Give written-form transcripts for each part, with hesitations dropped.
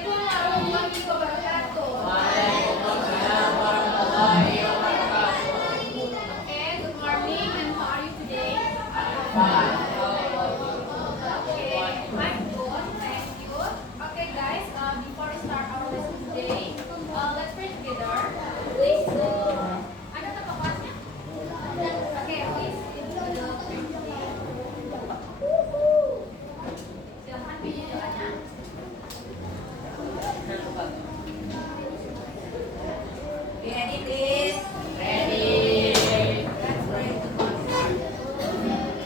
Assalamualaikum warahmatullahi wabarakatuh. Waalaikumsalam warahmatullahi wabarakatuh. Okay, good morning and how are you today? Fine. Okay, I'm good, thank you. Okay guys, before we start our lesson today, let's pray together. Please, ada tata kelasnya? Okay, please. Silahkan pilih doanya. Ready, please. Ready. Let's pray to God.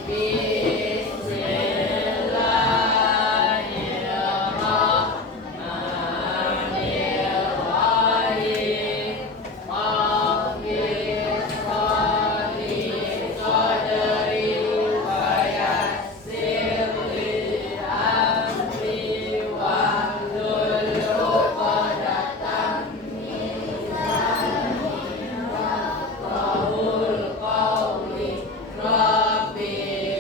Bismillahirrahmanirrahim. Rabbil sholli sadri wa yassir li amri wahlul 'uqdatam min lisani yafqahul qawli. Rabbi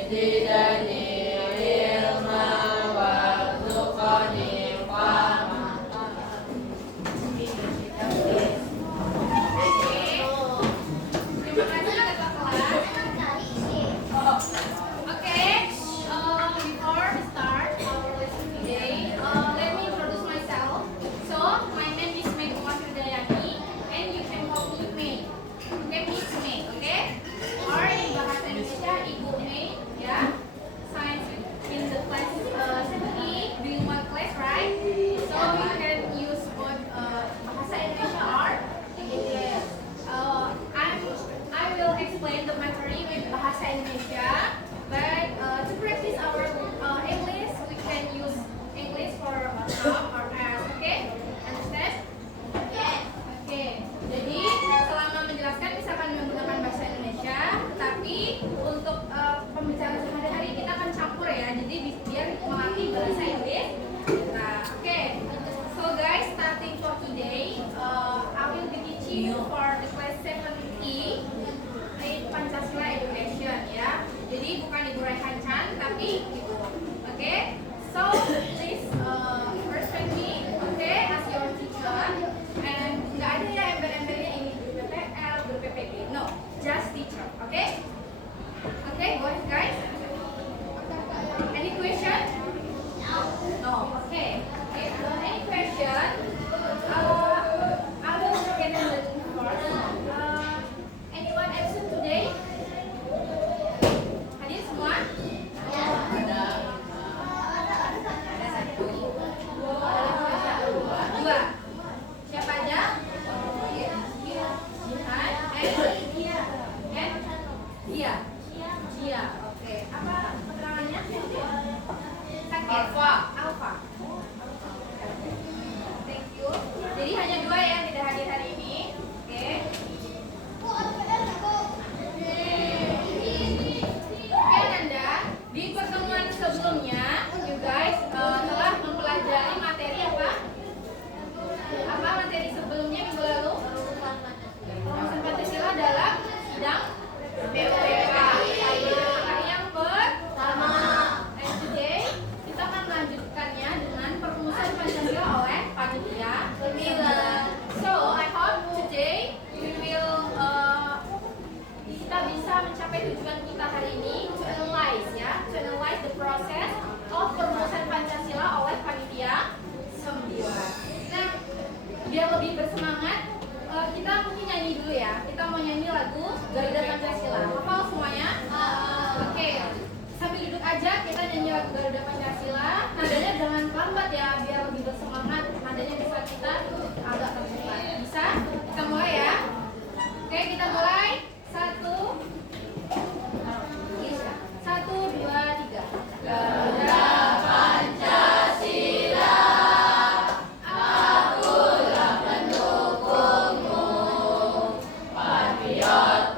zidni ilma warzuqni fahma. Terima kasih kakak kelas. Okay, before we start our lesson today, let me introduce myself. So, my name is Mei Firdayani, and you can call me Mei. Okay, Miss Mei, okay? Or in bahasa Indonesia, Ibu Mei, ya. Science in the class E, bilingual class, right? So, you can use both bahasa Indonesia or English. I will explain the material with bahasa Indonesia, but to practice our English, we can use English for some or as, okay? Understand? Yes. Okay. Jadi selama menjelaskan misalkan menggunakan bahasa Indonesia, tetapi untuk pembicaraan sehari-hari kita akan campur ya. Jadi biar melatih bahasa Inggris. Nah, okay. So guys, starting for today, I will be teaching you for the class 7E in Pancasila Education ya. Jadi bukan Ibu Raihan Chan, tapi Ibu. Okay? So please respect me, okay, as your teacher. And nggak ada ya embel-embelnya ini BPL, BPPG. No, just teacher. Okay? Okay, go ahead guys. Any question? No. Okay. If any question, I will get in the first. Anyone absent today? Hadir semua? Ada satu. Dua. Siapa aja? Jihan and Dia. Dia. Oke. Apa keterangannya? Sakit. Alfa. Thank you. Jadi hanya dua ya yang tidak hadir hari ini. Oke. Oke Nanda, di pertemuan sebelumnya, you guys telah mempelajari materi apa? Apa materi sebelumnya minggu lalu? Rumusan Pancasila dalam sidang BUPK. Yang pertama. And today kita akan melanjutkannya dengan perumusan Pancasila oleh panitia. So I hope today we will kita bisa mencapai tujuan kita hari ini, to analyze the process of perumusan Pancasila oleh panitia 9. Nah, biar lebih bersemangat, kita mungkin nyanyi dulu ya. Kita mau nyanyi lagu Garuda Pancasila. Hafal semuanya? Oke. Sambil duduk aja kita nyanyi lagu Garuda Pancasila. Nadanya jangan lambat ya, biar lebih bersemangat. Nadanya bisa kita agak tercepat. Bisa? Kita mulai ya. Oke, kita mulai. 1, 2, 3. Garuda Pancasila, akulah pendukungmu, patriot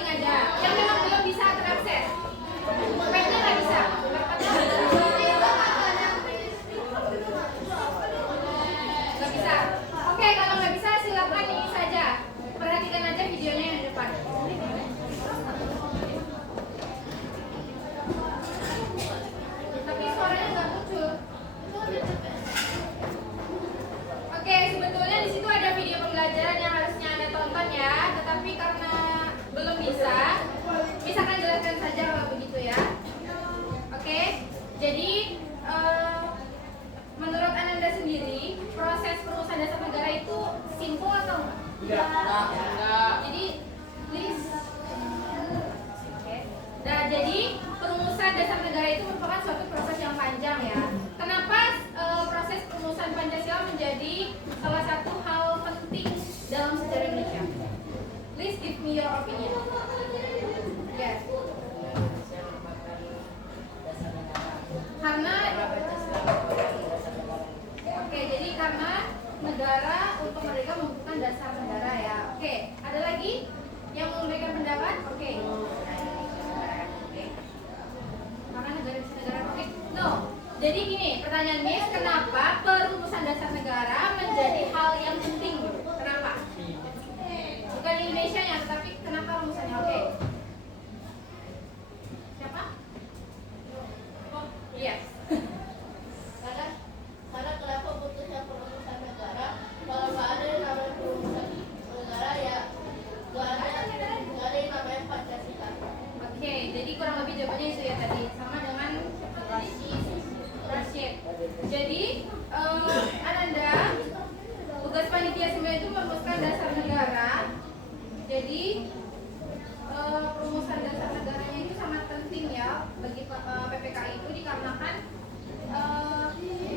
link aja. Yang memang belum bisa terakses, webnya nggak bisa. Nggak bisa. Oke, kalau nggak bisa silakan ini saja. Perhatikan aja videonya yang di depan. Tapi suaranya nggak muncul. Oke, sebetulnya di situ ada video pembelajaran yang harusnya Anda tonton ya, tetapi karena belum bisa, misalkan jelaskan saja kalau begitu ya. Oke, jadi menurut Anda sendiri, proses perumusan dasar negara itu simpel atau enggak? Enggak. Jadi, please. Oke. Nah, jadi perumusan dasar negara itu merupakan suatu proses yang panjang ya. Kenapa proses perumusan Pancasila menjadi salah satu hal penting dalam sejarah Indonesia? Please give me your opinion. Yes. Karena oke, jadi karena negara untuk mereka membutuhkan dasar negara ya. Oke, ada lagi yang mau memberikan pendapat? Oke. Karena negara bisa negara. Oke. No. Jadi gini, pertanyaan Miss, kenapa perumusan dasar negara menjadi hal yang penting? Kenapa? Bukan Indonesia-nya, tetapi kenapa rumusannya? Oke. Siapa? Oh, yes. Karena kenapa butuhnya perumusan negara? Kalau nggak ada yang namanya perumusan negara ya nggak ada yang namanya Pancasila. Oke, jadi kurang lebih jawabannya itu ya tadi, sama dengan Rashid. Jadi Ananda, tugas panitia 9 itu merumuskan dasar negara. Jadi perumusan dasar negaranya itu sangat penting ya bagi PPKI itu dikarenakan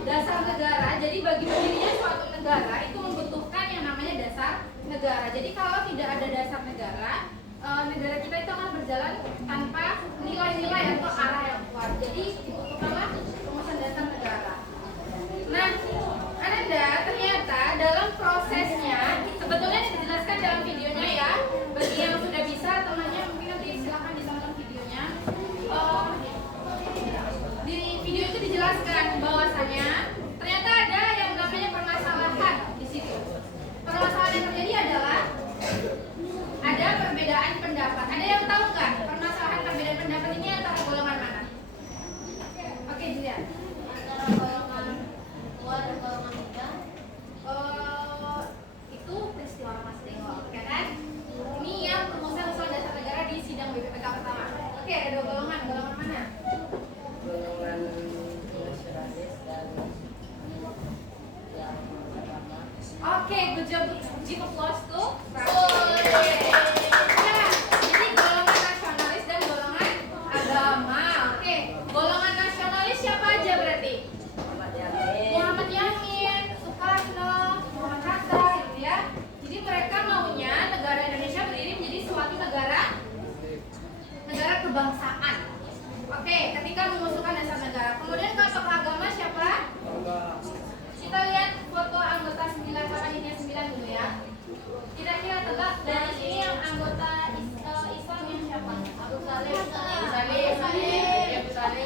dasar negara. Jadi bagi berdirinya suatu negara itu membutuhkan yang namanya dasar negara. Jadi kalau tidak ada dasar negara, negara kita itu akan berjalan tanpa nilai-nilai atau arah yang kuat. Jadi dibutuhkanlah perumusan dasar negara. Nah, Ananda, ternyata dalam prosesnya sebetulnya dijelaskan dalam videonya ya. Bagi yang sudah bisa temannya mungkin nanti silakan ditonton videonya. Di video itu dijelaskan bahwasannya ternyata ada yang namanya permasalahan di situ. Permasalahan yang terjadi adalah ada perbedaan pendapat. Ada yang tahu nggak permasalahan perbedaan pendapat ini antara golongan mana? Oke, Julia. Antara golongan luar dan golongan tiga. Itu peristiwa Mas Dewa, ya kan? Ini yang perumusan usul dasar negara di sidang BPPK pertama. Oke, ada dua golongan. Golongan mana? Golongan nasionalis dan yang agama. Oke, good job. Give applause to Rashid. Ya, jadi golongan nasionalis dan golongan agama. Oke, golongan nasionalis siapa aja berarti? Muhammad Yamin, Soekarno, Muhammad Hatta, gitu ya. Jadi mereka maunya negara Indonesia berdiri menjadi suatu negara kebangsaan. Oke, ketika mengusulkan dasar negara. Kemudian kalau tokoh agama siapa? Kita lihat foto anggota 9 panitia 9 dulu ya. Kira-kira tebak dari sini yang anggota Islam yang siapa? Abu Salim.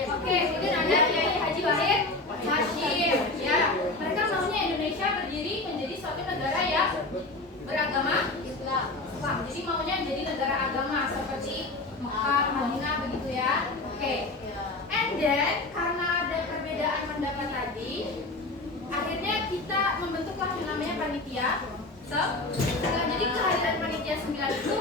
Oke, kemudian ada Kiai Haji Wahid Hashim. Ya, mereka maunya Indonesia berdiri menjadi suatu negara yang beragama Islam. Jadi maunya menjadi negara agama seperti Mekah, Madinah begitu ya. Oke. And then karena ada perbedaan pendapat tadi, akhirnya kita membentuklah yang namanya panitia. Jadi kehadiran panitia 9 itu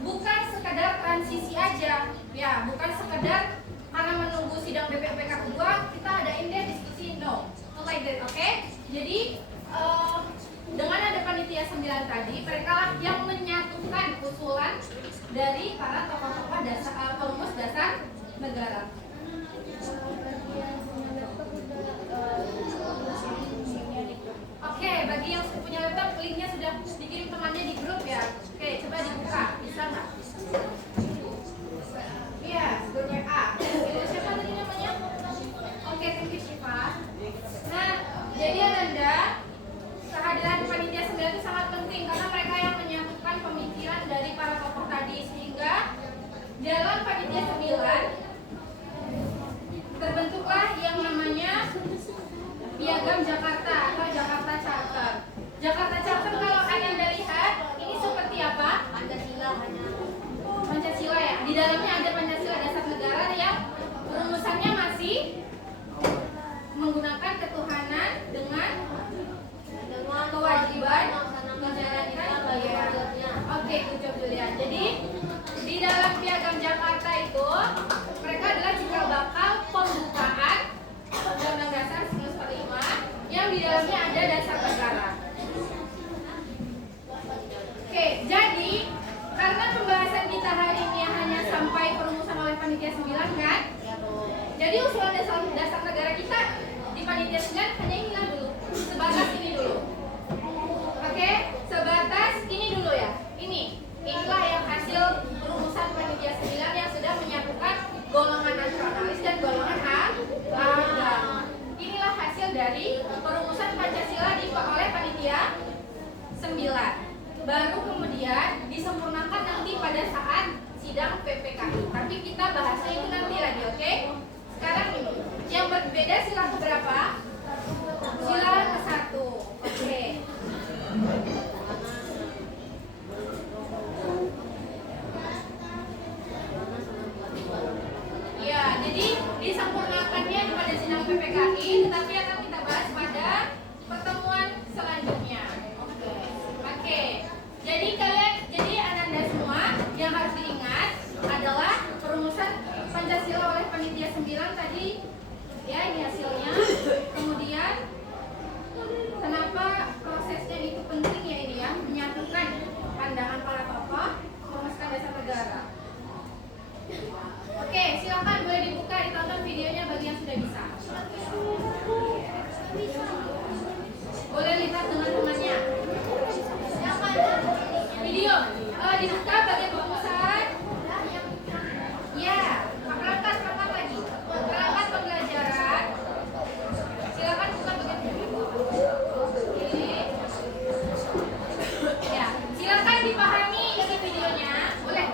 bukan sekedar transisi aja, ya, bukan sekedar karena menunggu sidang BPPK kedua kita adain deh diskusi, no, not like that, oke? Jadi dengan ada panitia 9 tadi, mereka lah yang menyatukan usulan dari para tokoh-tokoh perumus dasar negara. Oke, bagi yang punya laptop, linknya sudah dikirim temannya di grup ya. Oke, coba dibuka, bisa nggak? Iya, grupnya A. Itu siapa tadi namanya? Oke, thank you Syifa. Nah, jadi Ananda, kehadiran panitia 9 itu sangat penting karena mereka yang menyatukan pemikiran dari para tokoh tadi sehingga Pancasila ya. Di dalamnya ada Pancasila Dasar Negara yang rumusannya masih menggunakan ketuhanan dengan kewajiban menjalankan ya. Oke, good Julian. Jadi di dalam Piagam Jakarta itu mereka adalah cikal bakal pembukaan Undang-Undang Dasar 1945 yang di dalamnya ada dasar negara. Oke, jadi karena pembahasan kita hari ini hanya sampai perumusan oleh Panitia 9 kan? Jadi usulan dasar negara kita di Panitia 9 hanya inilah dulu. Sebatas ini dulu. Oke, sebatas ini dulu ya. Inilah yang hasil perumusan Panitia 9 yang sudah menyatukan golongan nasionalis dan golongan agama. Inilah hasil dari perumusan Pancasila oleh Panitia 9. Baru kemudian disempurnakan nanti pada saat sidang PPKI. Tapi kita bahasnya itu nanti lagi, oke? Sekarang ini yang berbeda sila keberapa? Sila ke-1. Oke. Ya, jadi disempurnakannya pada sidang PPKI, tetapi akan kita bahas pada pertemuan selanjutnya. Oke. Jadi Ananda semua yang harus diingat adalah perumusan Pancasila oleh Panitia 9 tadi. Ya, ini hasilnya. Kemudian kenapa prosesnya itu penting ya ini ya, menyatukan pandangan para tokoh, merumuskan dasar negara. Oke, silakan boleh dibuka, ditonton videonya bagi yang sudah bisa. Boleh lihat dengan temannya. Video dibuka bagian perumusan. Ya, perangkat lagi. Perangkat pembelajaran. Silakan buka bagian video. Oke. Ya, silakan dipahami isi videonya. Boleh.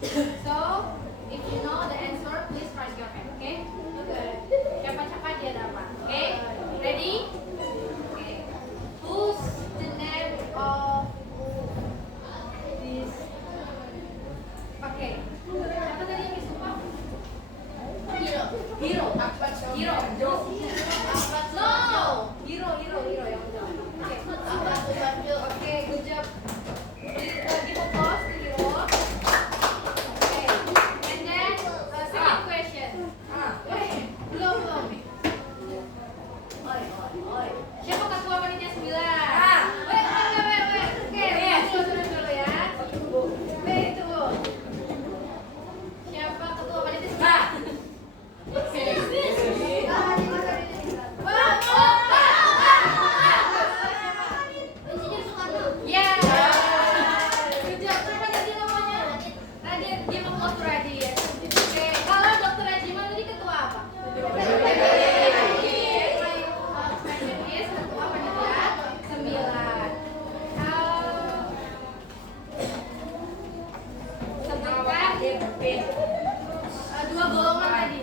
So, if you know the answer, please raise your hand, okay? Siapa cepat dia dapat, okay? Ready? Okay. Who's the name of this? Okay. Siapa tadi yang disumpah? Hero. Hero. Apa sih? Hero. Apa tuh? No. Hero yang jawab. Okay. Apa tuh baju? Okay, good job. Give applause to Hero. Okay. And then second question. Wait, belum. Oi. Siapa ketua panitia 9? Ah. Wait. Oke, turun dulu ya. Wait, tunggu. Siapa ketua panitia 9? Insinyur Soekarno. Ya. Good job. Siapa tadi namanya? Radit. Dia mau Dr. Radit. Oke. Kalau Dr. Rajiman tadi ketua apa? Ketua panitia 9. Sebutkan dua golongan tadi.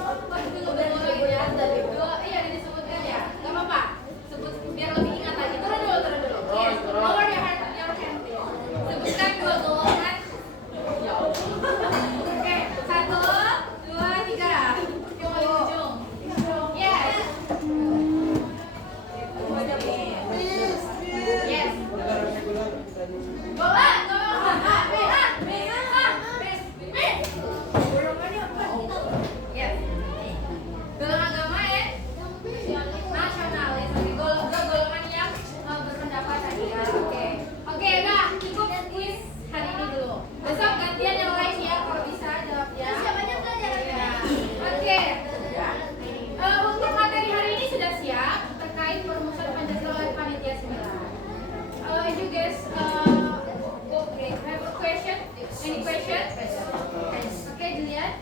Dua golongan ya. Iya disebutkan ya. Gak apa-apa. Sebut biar lebih ingat lagi. Turun dulu. Yes. Lower your hand, please. Sebutkan dua golongan. Oke, 1, 2, 3. Yang paling ujung. Yes. Yes. Bola. Yes. Golongan agama ya. Nasionalis. Golongan yang berpendapat tadi ya. Oke, udah cukup quiz hari ini dulu. Besok gantian yang lain ya kalau bisa jawabnya. Siapanya pelajaran? Ya. Oke. Untuk materi hari ini sudah siap terkait perumusan Pancasila oleh panitia 9. If you guys have a question, any question? Oke, dilihat.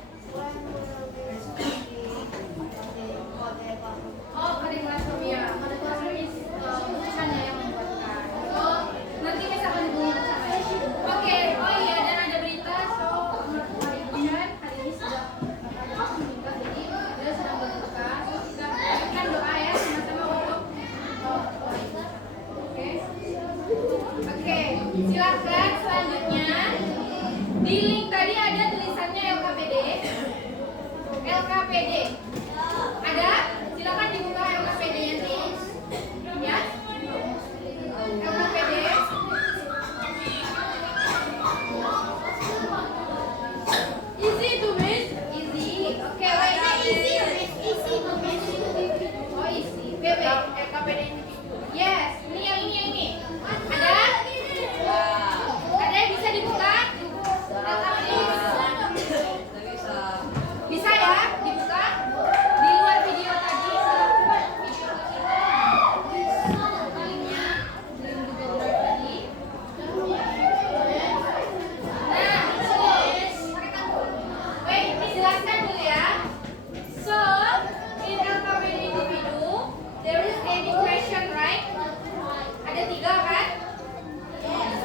Oh, coding classroom ya. Coding classroom is urusannya yang membuatkan. Oh, nanti misalkan dibeli sama ya. Oke, oh iya dan ada berita so hari ini sudah meninggal jadi dia sedang berduka. So kita berikan doa ya sama-sama untuk Oke, silakan selanjutnya. Di link tadi ada tulisannya LKPD. Ada? Silakan dibuka LKPD-nya nih. Ya. LKPD. Easy to miss? Easy. Oke, wait. Oh, easy. BB. LKPD individu. Yes. Ini yang ini. Ada? Ada yang bisa dibuka? LKPD individu. Bisa ya dibuka di luar video tadi silakan video linknya di Google Drive tadi. Wait, dijelaskan dulu ya. So in LKPD individu there is any question, right? Ada 3 kan?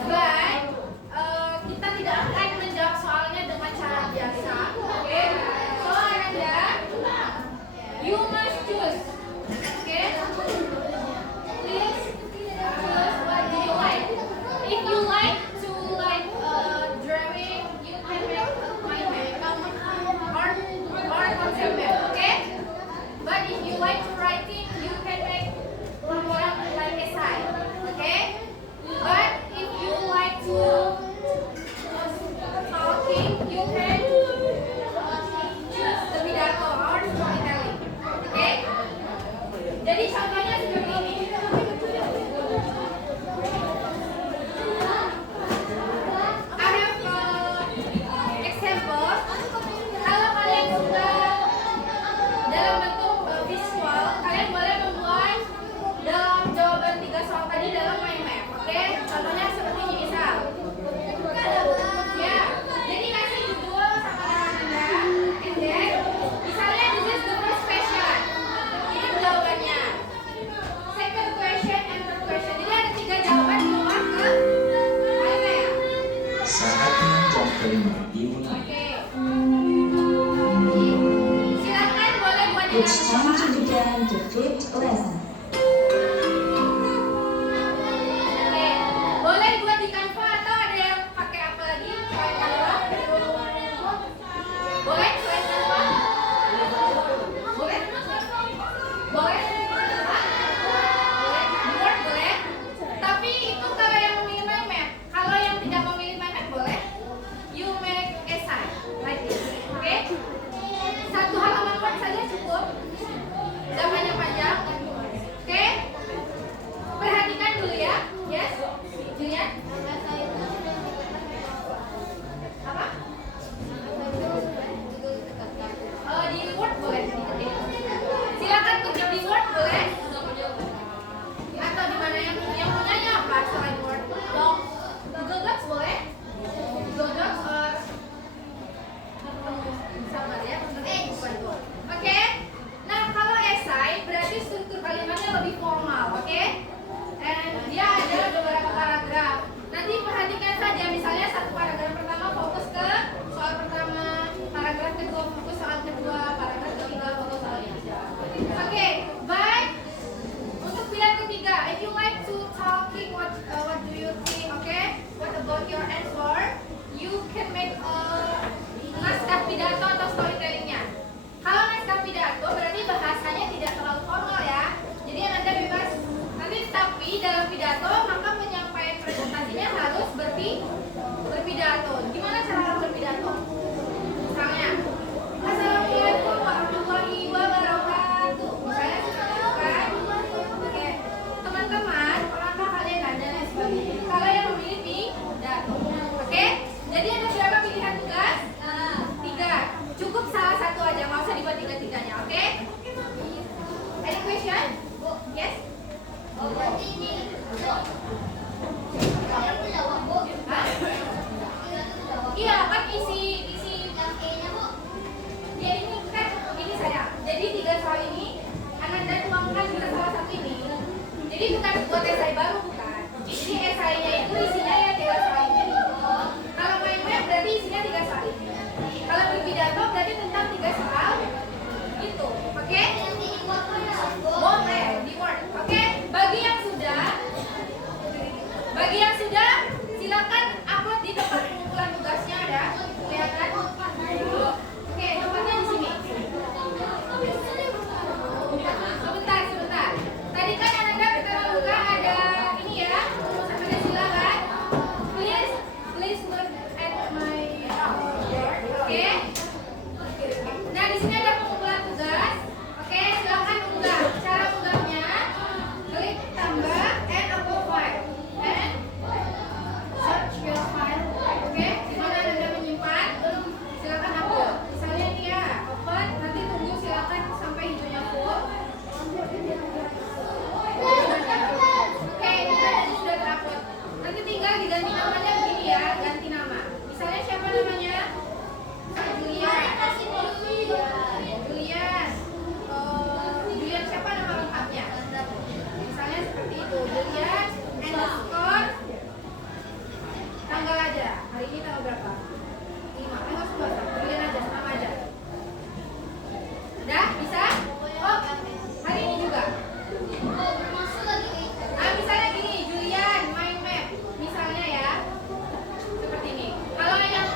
But kita tidak akan menjawab soalnya dengan cara biasa. Oke? You must choose. Okay? Please choose what do you like. If you like to drawing, you can make mind map or concept map. Okay? But if you like to writing, you can make one like essay. Okay? But if you like to talking, you can choose the pidato or storytelling. Oke? Jadi contohnya seperti ini. I have example. Kalau kalian suka dalam bentuk visual, kalian boleh membuat dalam jawaban 3 soal tadi dalam mind map. Oke? Contohnya seperti ini misal. Ya. Jadi kasih judul sama Anda, and then misalnya this is the first question. Ini jawabannya. Second question and third question. Jadi ada 3 jawaban di luar ke mana ya? Saatnya waktu kelima dimulai. Oke. Silakan boleh buat di It's time to begin the fifth lesson. Oke, boleh buat di Canva atau ada yang pakai apa lagi selain Canva? Boleh selain Canva? Boleh? Boleh? Boleh? Di Word boleh? Tapi itu kalau yang memilih mind map. Kalau yang tidak memilih mind map boleh? You make essay like this, oke? Satu halaman Word saja cukup. Jangan panjang-panjang. Oke? Perhatikan dulu ya. Yes? Julian? Apa? Di Word boleh diketik. Silakan kutip di Word boleh? Atau di mana yang punyanya apa selain Word? Google Docs boleh? Google Docs or sabar ya, bukan Word. Oke? Nah, kalau esai berarti struktur kalimatnya lebih formal, oke? And dia ada beberapa paragraf. Nanti perhatikan saja, misalnya satu paragraf pertama fokus ke soal pertama, paragraf kedua fokus soal kedua, paragraf ketiga fokus soal ketiga. Oke, baik. Untuk pilihan ketiga, if you like to talking, what do you think? Okay, what about your answer? You can make naskah pidato atau storytellingnya. Kalau naskah pidato berarti bahasanya tidak terlalu formal ya. Jadi Anda bebas. Nanti tapi dalam pidato maka penyampaian presentasinya harus berpidato. Gimana cara berpidato? Misalnya, Assalamualaikum warahmatullahi wabarakatuh. Misalnya seperti itu kan? Oke, teman-teman, apakah kalian ada dan sebagainya? Kalau yang memilih pidato, oke? Jadi ada berapa pilihan tugas? 3. Cukup salah satu aja, nggak usah dibuat tiga-tiganya, oke? Any question? Yes? Berarti ini aku jawab, Bu. Hah? Iya, kan isi Yang E-nya, Bu. ya ini kan ini saya. Jadi 3 soal ini Ananda tuangkan ke salah satu ini. Jadi bukan buat esai baru bukan. Jadi esainya itu isinya ya 3 soal ini. Kalau main web berarti isinya 3 soal ini. Kalau berpidato berarti tentang 3 soal itu. Oke? Yang di Word mana, Bu? Boleh di Word. Oke? Bagi yang sudah silakan upload di tempat pengumpulan tugasnya ada. Kelihatan? Oke, tempatnya di sini. Sebentar. Tadi kan Ananda pertama buka ada ini ya. Ada silakan. Please look at my board. Oke. Nah, di sini ada pengumpulan tugas. Oke, silakan unggah. Cara unggahnya klik tambah and upload file. And search your file. Oke, di mana Anda menyimpan? Silakan upload. Misalnya ini ya, open. Nanti tunggu silakan sampai hijaunya full. Oke, ini tadi sudah terupload. Nanti tinggal diganti namanya begini ya, ganti nama. Misalnya siapa namanya? Julian. Julian siapa nama lengkapnya? Misalnya seperti itu. Julian underscore tanggal aja. Hari ini tanggal berapa? 5. Nggak usah bahasa. Julian aja, nama aja. Udah? Bisa? Oh, hari ini juga. Masuk lagi. Misalnya gini, Julian mind map. Misalnya ya. Seperti ini. Kalau yang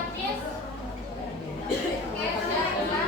one is? Oke, sudah bisa.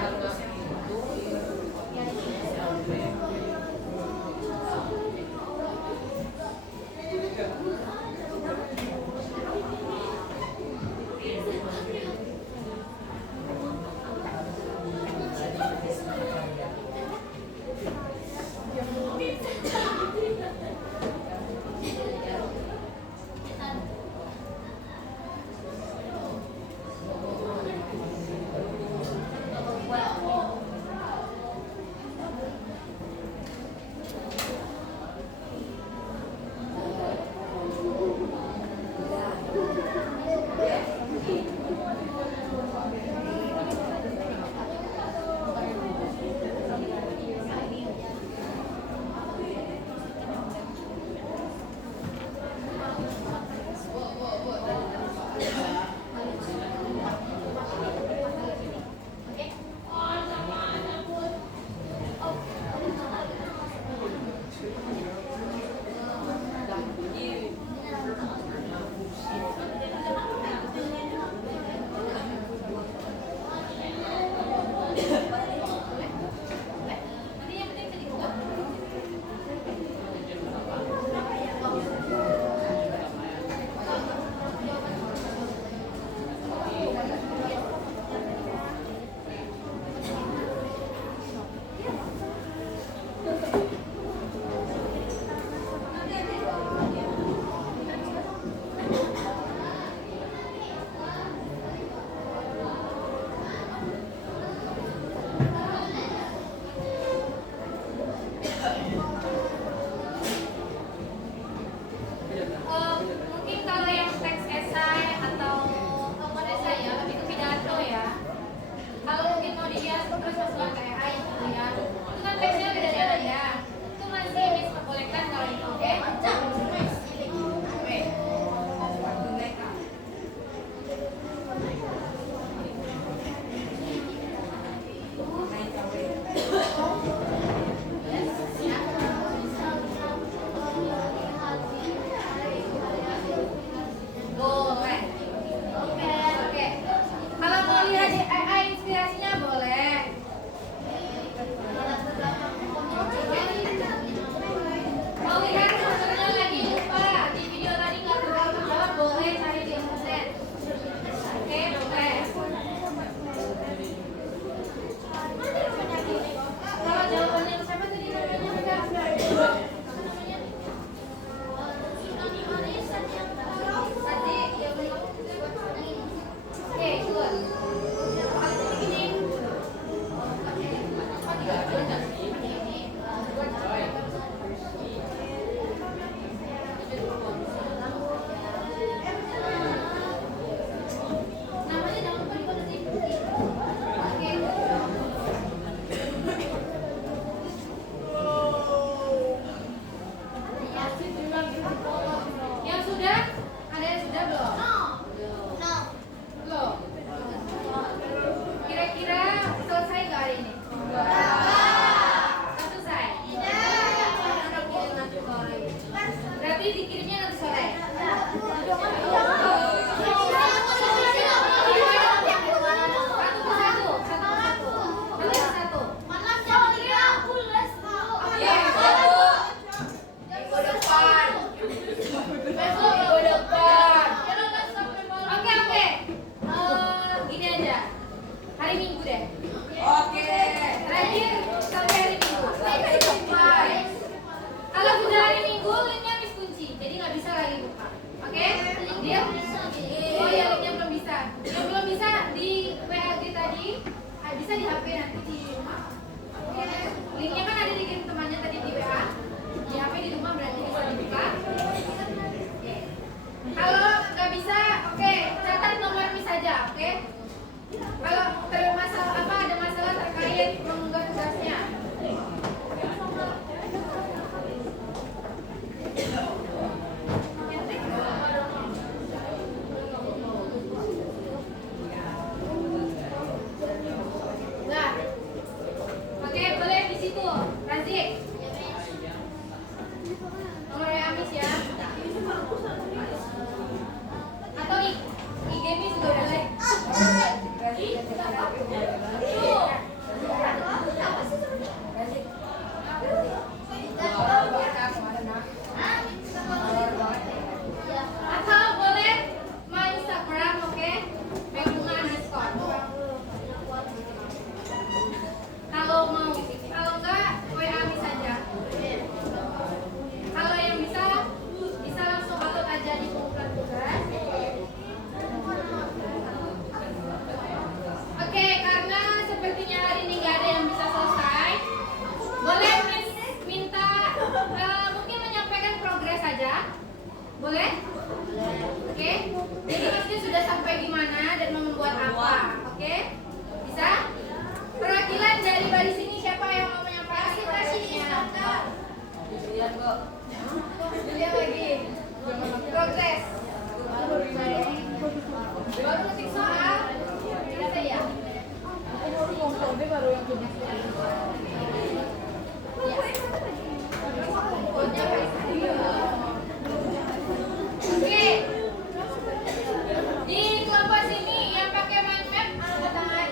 Mungkin kalau yang teks esai atau bukan esai ya, lebih ke pidato ya. Kalau mungkin mau dilihat terus masuk ke AI gitu ya, itu kan teksnya beda-beda ya. Itu masih Miss perbolehkan kalau itu, oke? Boleh. Oke. Kalau mau lihat di AI inspirasinya boleh. Mau lihat sumbernya lagi lupa di video tadi nggak terjawab boleh cari di internet. Oke, boleh. Kalau jawabannya siapa tadi namanya udah? Tadi yang belum. Oke, good. Ini. Namanya jangan lupa dikoneksi. Oke. Yang sudah? Ada yang sudah belum? Belum. Kira-kira selesai nggak hari ini? Nggak selesai. Berarti dikirimnya nanti sore. Satu. Oke. Gini aja. Hari Minggu deh. Terakhir sampai hari Minggu. Kalau sudah hari Minggu, linknya Miss kunci, jadi nggak bisa lagi buka. Oke? Dia? Oh ya, linknya belum bisa. Yang belum bisa di WhatsApp tadi, bisa di HP nanti di rumah. Oke? Linknya kan ada dikirim temannya tadi di WA. Di HP di rumah berarti bisa dibuka. Oke. Kalau nggak bisa, oke, catat nomor Miss saja, oke? Kalau ada masalah terkait mengunggah tugasnya. Nah, oke, boleh di situ, Razik. Nomor WA Miss ya. Atau sepertinya hari ini nggak ada yang bisa selesai. Boleh minta mungkin menyampaikan progres saja? Boleh? Oke. Jadi maksudnya sudah sampai di mana dan mau membuat apa? Oke? Bisa? Perwakilan dari baris ini siapa yang mau menyampaikan progresnya? Lihat kok. Lihat lagi. Progres. Baru ngetik soal. Bisa ya? Oke. Di kelompok sini yang pakai mind map angkat tangan.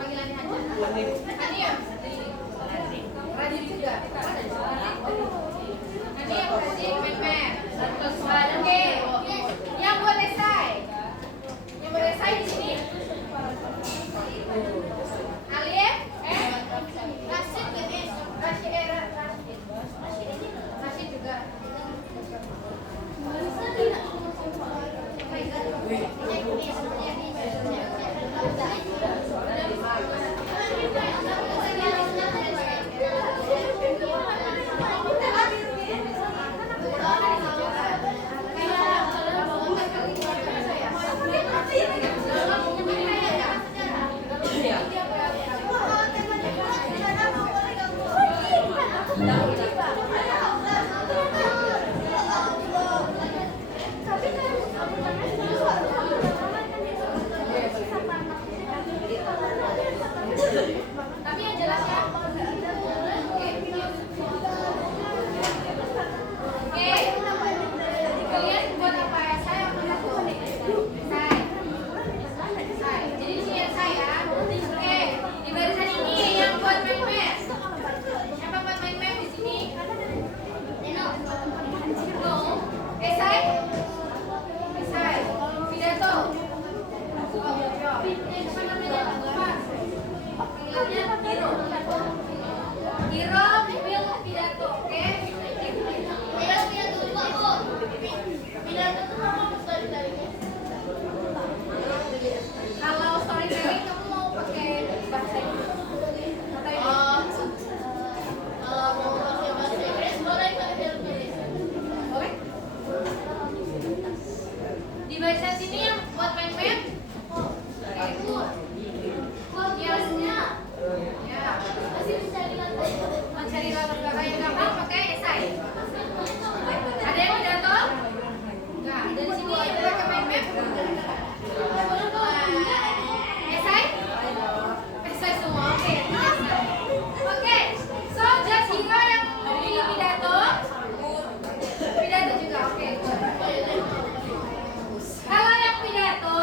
Panggilannya aja. Ania. Radit juga. Ania pasti mind map. Oke. Yang buat esai. Yang buat esai di sini. Alif, Rashid gini. Rashid juga. Tapi yang jelas ya. Oke. Kalian buat apa ya? Saya mau Saya. Jadi di sini saya. Oke. Di barisan ini yang buat mind map. Siapa buat mind map di sini? No. Esai. Pidato. Siapa namanya? Panggilannya Hiro. Hiro will pidato, oke? Kalau storytelling kamu mau pakai bahasa Inggris? Atau Inggris? Boleh? Di barisan sini yang buat mind map. Mencari latar belakang yang gampang pakai esai. Ada yang pidato? Enggak. Dari sini pakai mind map. Esai? Esai semua. Oke. Oke. So just Hiro yang memilih pidato. Pidato juga. Oke. Kalau yang pidato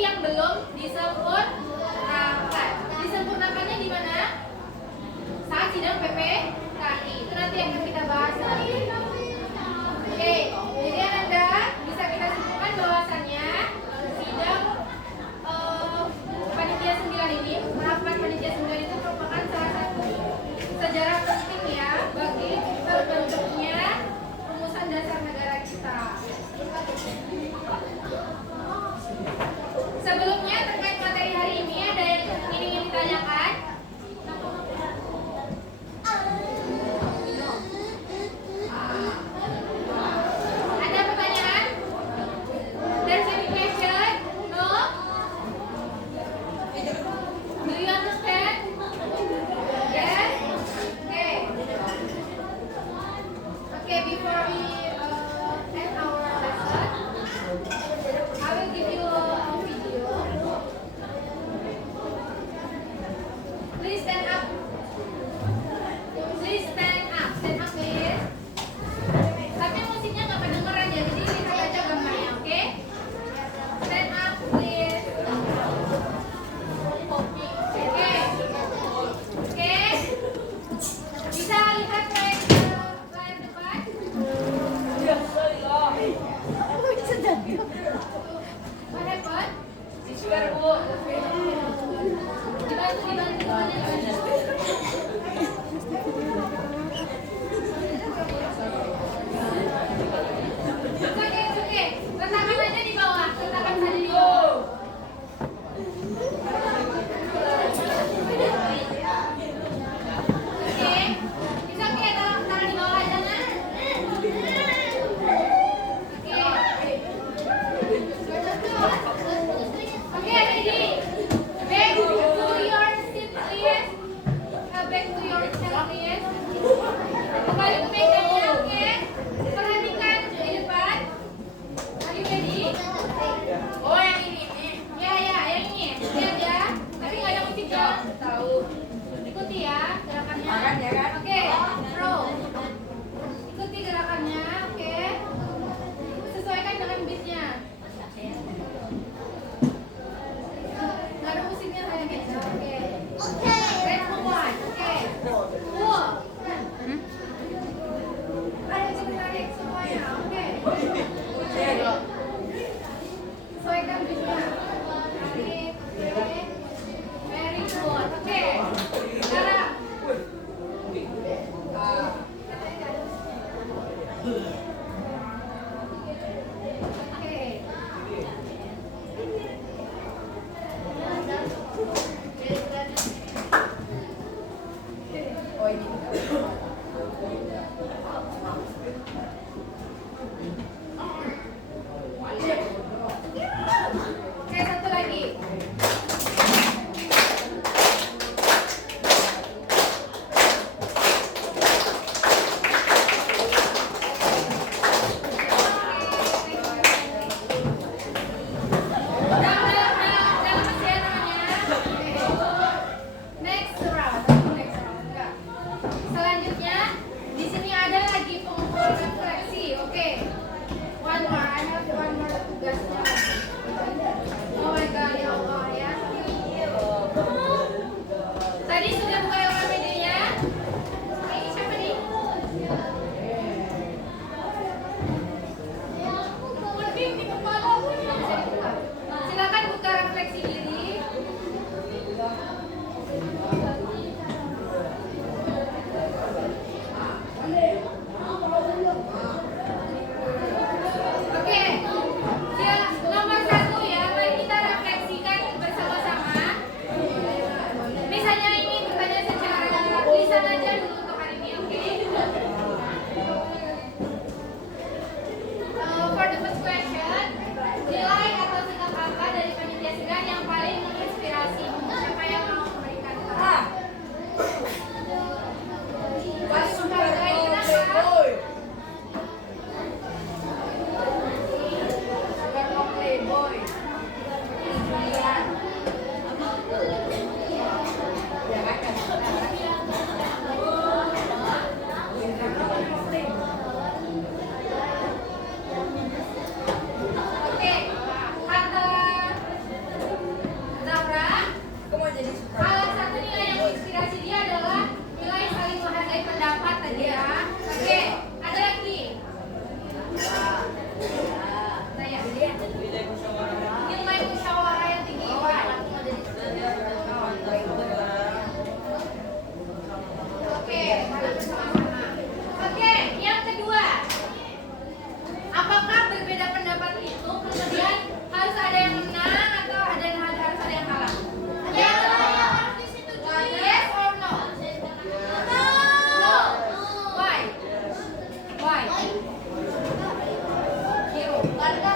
yang belum disempurnakan. Disempurnakannya di mana? Saat sidang PPKI. Itu nanti yang akan kita bahas hari ini. Oke, jadi Anda bisa kita simpulkan bahwasannya sidang panitia 9 ini, tahapan panitia 9 itu merupakan salah satu sejarah penting ya bagi terbentuknya rumusan dasar negara kita. Sebelumnya terkait materi hari ini ada yang ingin ditanyakan? Ada pertanyaan? There's any question? No? Do you understand? Yes? Okay. Okay, before we end our lesson, I will give you a video. Please stand up. Please stand up. Stand up, please. Tapi musiknya nggak kedengeran ya, jadi lihat aja gambarnya, oke? Stand up, please. Oke. Oke. Bisa lihat ke layar depan? What happened? Dibantu. Oke. Letakkan aja di bawah. Letakkan saja di bawah. Oke. Bisa kayak taruh di bawah aja kan? Oke, ready? Back to your seat, please. Back to your seat, please. Kembali ke mejanya, oke? Perhatikan di depan. Are you ready? Oh, yang ini. Ya, yang ini. Lihat ya. Tapi nggak ada musiknya. Tahu. Ikuti ya gerakannya. Oke, roll. Ikuti gerakannya, oke? Sesuaikan dengan beatnya. Nggak ada musiknya kayaknya. Oke. Let's move on. Oke. Cool. Ayo kita tarik semuanya. Oke. Sesuaikan beatnya. Tarik. Oke. Very good. Oke. Sekarang. Oke. Oke, satu lagi. Dalam masih namanya. Next round. Enggak. Selanjutnya di sini ada lagi pengumpul refleksi. Oke. One more. I have one more tugasnya. Oh my god, ya Allah ya. Tadi sudah buka LKPD-nya? Ini siapa nih? Puding di kepala punya. Silakan buka refleksi diri. Oke. Kemudian harus ada yang menang atau harus ada yang kalah? Ya, Yes. Yes or no? No. Why? Why? Hero. karena